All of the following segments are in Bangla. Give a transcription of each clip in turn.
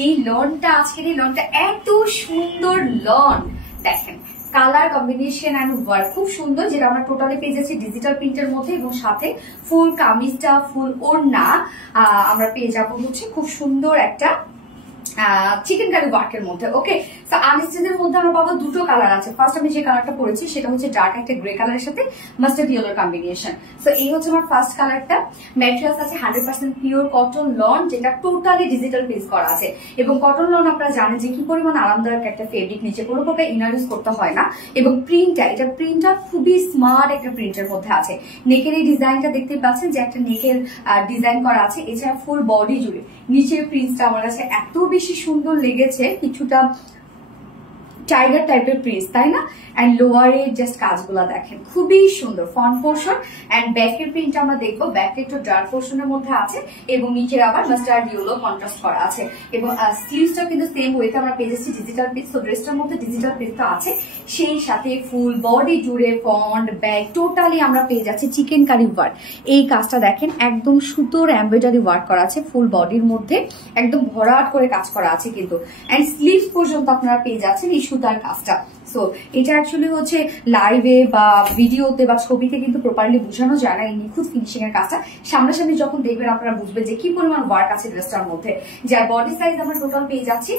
এই লনটা, আজকের এই লনটা এত সুন্দর লন দেখেন, কালার কম্বিনেশন এন্ড ওয়ার্ক খুব সুন্দর, যেটা আমরা টোটালি পেয়ে যাচ্ছি ডিজিটাল প্রিন্টের মধ্যে, এবং সাথে ফুল কামিজটা, ফুল ওড়না আমরা পেয়ে যাবো হচ্ছে খুব সুন্দর একটা চিকেন কারি ওয়ার্কের মধ্যে। ওকে, সো আনস্টিচের মধ্যে আমরা পাবো দুটো কালার আছে। ফার্স্ট আমি যে কালারটা পরেছি সেটা হচ্ছে ডার্ক একটা গ্রে কালারের সাথে মাস্টার্ড ইয়েলোর কম্বিনেশন। সো এই হচ্ছে আমার ফার্স্ট কালারটা। ম্যাটেরিয়ালস আছে 100% পিওর কটন লন, যেটা টোটালি ডিজিটাল পেজ করা আছে। এবং কটন লন আপনারা জানেন যে কি পরিমাণ আরামদায়ক একটা ফেব্রিক, নিচে কোনো প্রকার ইনার ইউজ করতে হয় না। এবং প্রিন্টটা খুবই স্মার্ট একটা প্রিন্টের মধ্যে আছে। নেকের এই ডিজাইনটা দেখতে পাচ্ছেন যে একটা নেকের ডিজাইন করা আছে, এছাড়া ফুল বডি জুড়ে নিচের প্রিন্টটা আমার কাছে এত বেশি সুন্দর লেগেছে, কিছুটা টাইগার টাইপের প্রিন্ট, তাই না? এন্ড লোয়ারের জাস্ট কাজগুলা দেখেন খুবই সুন্দর। ফ্রন্ট পোর্শন এন্ড ব্যাকের প্রিন্ট আমরা দেখবো, ব্যাকে একটু ডার্ক পোর্শনের মধ্যে আছে এবং নিচে আবার মাস্টার্ড ইয়েলো কন্ট্রাস্ট করা আছে। এবং স্লিভসটা কিন্তু সেম ওয়েতে আমরা পেয়ে যাচ্ছি ডিজিটাল প্রিন্ট। তো ড্রেসটার মধ্যে ডিজিটাল প্রিন্ট তো আছে, সেই সাথে ফুল বডি জুড়ে ফ্রন্ট ব্যাক টোটালি আমরা পেয়ে যাচ্ছি চিকেন কারি ওয়ার্ক। এই কাজটা দেখেন একদম সুতোর এমব্রয়ডারি ওয়ার্ক করা আছে, ফুল বডির মধ্যে একদম ভরাট করে কাজ করা আছে কিন্তু। এন্ড স্লিভস পর্যন্ত আপনারা পেয়ে যাচ্ছেন এই সুতার কাজটা। সো এটা অ্যাকচুয়ালি হচ্ছে লাইভে বা ভিডিওতে বা ছবিতে কিন্তু প্রপারলি বোঝানো যায় না এই নিখুঁত ফিনিশিং এর কাজটা। সামনাসামনি যখন দেখবেন আপনারা বুঝবেন যে কি পরিমাণ ওয়ার্ক আছে ড্রেসটার মধ্যে। যার বডি সাইজ আমরা টোটাল পেয়ে যাচ্ছি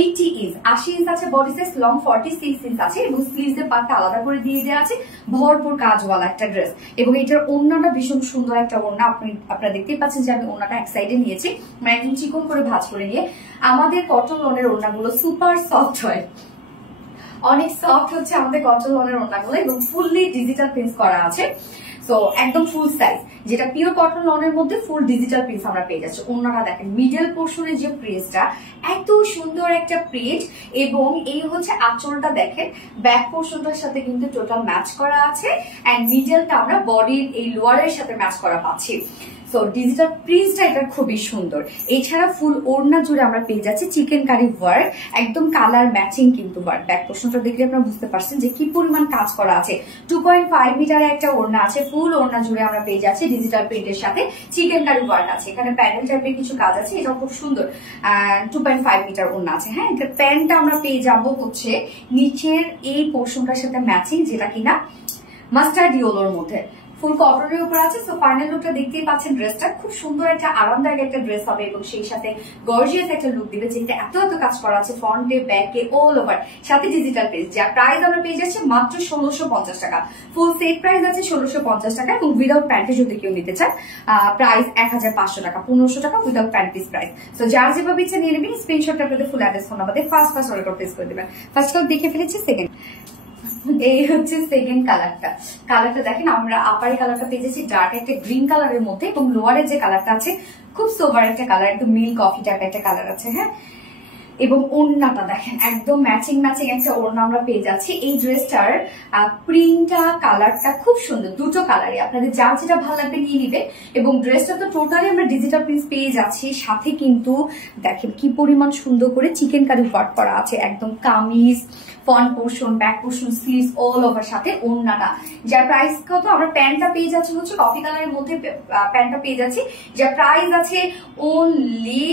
80 ইঞ্চ, 80 ইঞ্চ আছে বডি সাইজ, লং 46 ইঞ্চ আছে, এবং স্লিভস এর পার্টটা আলাদা করে দিয়ে দেওয়া আছে। ভরপুর কাজওয়ালা একটা ড্রেস, এবং এটার ওড়নাটা ভীষণ সুন্দর একটা ওড়না। আপনারা দেখতেই পাচ্ছেন যে আমি ওড়নাটা এক সাইডে নিয়েছি, মানে একদম চিকন করে ভাঁজ করে নিয়ে। আমাদের কটন লনের ওড়নাগুলো সুপার সফট হয়, অনেক সফট হচ্ছে আমাদের কটন লনের ওড়নাগুলো, এবং ফুললি ডিজিটাল প্রিন্ট করা আছে। সো একদম ফুল সাইজ, যেটা পিওর কটন লনের মধ্যে ফুল ডিজিটাল প্রিন্ট আমরা পেয়ে যাচ্ছি। ওড়নাটা দেখেন, মিডল পোর্শনের যে প্রিন্টটা এত সুন্দর একটা প্রিন্ট, এবং এই হচ্ছে আঁচলটা দেখেন, ব্যাক পোর্শনটার সাথে কিন্তু টোটাল ম্যাচ করা আছে, এন্ড মিডলটা আমরা বডির এই লোয়ারের সাথে ম্যাচ করা পাচ্ছি। সো ডিজিটাল প্রিন্টটা এটা খুবই সুন্দর। এছাড়া ফুল ওড়না জুড়ে আমরা পেয়ে যাচ্ছি চিকেন কারি ওয়ার্ক, একদম কালার ম্যাচিং কিন্তু ওয়ার্ক। ব্যাক পোর্শনটা দেখলে আপনারা বুঝতে পারছেন যে কি পরিমাণ কাজ করা আছে। 2.5 মিটারে একটা ওড়না আছে, ফুল ওড়না জুড়ে আমরা পেয়ে যাচ্ছি ডিজিটাল প্রিন্টের সাথে চিকেন কারি ওয়ার্ক আছে। এখানে প্যানেল টাইপের কিছু কাজ আছে, এটা খুব সুন্দর। 2.5 মিটার ওড়না আছে। হ্যাঁ, এটা প্যান্টটা আমরা পেয়ে যাবো হচ্ছে নিচের এই পোর্শনটার সাথে ম্যাচিং, যেটা কিনা মাস্টার্ড ইয়েলোর মধ্যে ফুল কটনের উপর আছে। সো ফাইনাল লুকটা দেখতেই পাচ্ছেন, ড্রেসটা খুব সুন্দর একটা আরামদায়ক একটা ড্রেস হবে, এবং সেই সাথে গর্জিয়াস একটা লুক দিবে, যেটা এত কাজ করা আছে ফ্রন্টে ব্যাকে অল ওভার, সাথে ডিজিটাল পেজ। যার প্রাইস আমরা পেয়ে যাচ্ছি মাত্র 1650 টাকা। ফুল সেট প্রাইস আছে 1650 টাকা, এবং উইদাউট প্যান্টে যদি কেউ নিতে চান প্রাইস 1500 টাকা, 1500 টাকা without pant piece price. So যার যেভাবে ইচ্ছা নিয়ে নেবেন, স্ক্রিনশটটা আপনাদের ফুল অ্যাড্রেস ফোন নাম্বারে ফার্স্ট অর্ডার প্লেস করে দেবেন। ফার্স্ট কালার দেখে ফেলেছি, সেকেন্ড এই হচ্ছে সেকেন্ড কালারটা। কালারটা দেখেন, আমরা আপারে কালারটা পেয়ে যাচ্ছি ডার্ক একটা গ্রিন কালারের মধ্যে, এবং লোয়ারের যে কালারটা আছে খুব সোবার একটা কালার, একদম মিল্ক কফি টাইপ একটা কালার আছে। হ্যাঁ, এবং ওড়নাটা দেখেন একদম ম্যাচিং একটা ওড়না আমরা পেয়ে যাচ্ছি। এই ড্রেসটার প্রিন্টটা কালারটা খুব সুন্দর, দুটো কালারই আপনাদের যার যেটা ভালো লাগবে নিয়ে নিবে। এবং ড্রেসটা তো টোটালি আমরা ডিজিটাল প্রিন্ট পেয়ে যাচ্ছি, সাথে কিন্তু দেখেন কি পরিমাণ সুন্দর করে চিকেন কারি ওয়ার্ক করা আছে, একদম kameez, front portion, back portion, sleeves all over, সাথে ওড়নাটা। যার প্রাইস কত, আমরা প্যান্টটা পেয়ে যাচ্ছি হচ্ছে কফি কালারের মধ্যে, প্যান্টটা পেয়ে যাচ্ছি যার প্রাইস আছে অনলি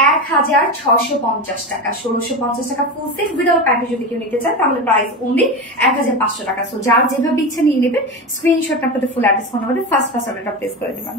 1650 টাকা। 1650 টাকা ফুল সেট উইদাউট প্যান্টে যদি কেউ নিতে চান, তাহলে প্রাইস অনলি 1500 টাকা। সো যার যেভাবে ইচ্ছা নিয়ে নেবেন, স্ক্রিনশট আপনাদের ফুল অ্যাড্রেস ফোন নাম্বারে ফার্স্ট অর্ডারটা প্লেস করে দেবেন।